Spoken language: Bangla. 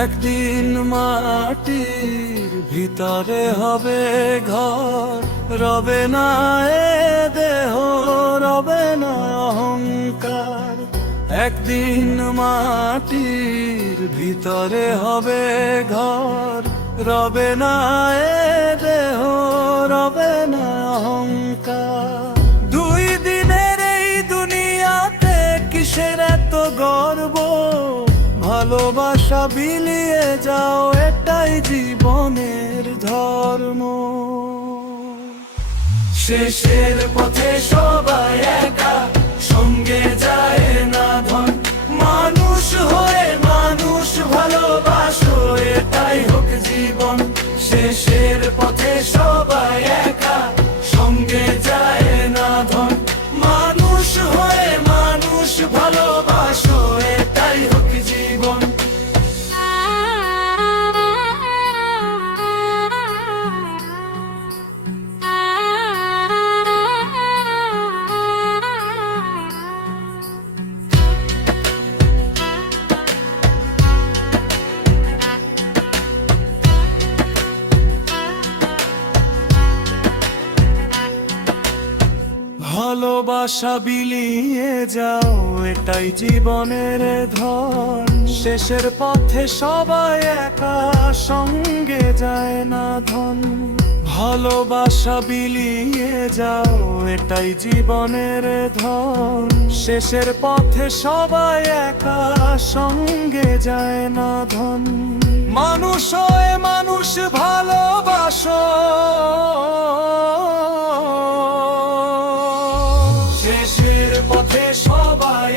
একদিন মাটির ভিতরে হবে ঘর, রবে না এ দেহ, রবে না অহংকার। একদিন মাটির ভিতরে হবে ঘর, রবে না এ দেহ, রবে না অহংকার। দুই দিনের এই দুনিয়াতে কিসের এত গর্ব, ভালোবাসা বিলিয়ে যাও, এটাই জীবনের ধর্ম। শেষের পথে সবাই একা, সঙ্গে যায় না ধন। মানুষ হয়ে মানুষ ভালোবাসো, এটাই হোক জীবন। শেষের পথে সবাই একা, সঙ্গে যায় না ধন। মানুষ হয়ে মানুষ ভালোবাসো, এটাই হোক জীবন। ভালোবাসা বিলিয়ে যাও, এটাই জীবনের ধন। শেষের পথে সবাই একা, সঙ্গে যায় না ধন। ভালোবাসা বিলিয়ে যাও, এটাই জীবনের ধন। শেষের পথে সবাই একা, সঙ্গে যায় না ধন। মানুষ হয়ে মানুষ ভালোবাসো, শেষের পথে সবাই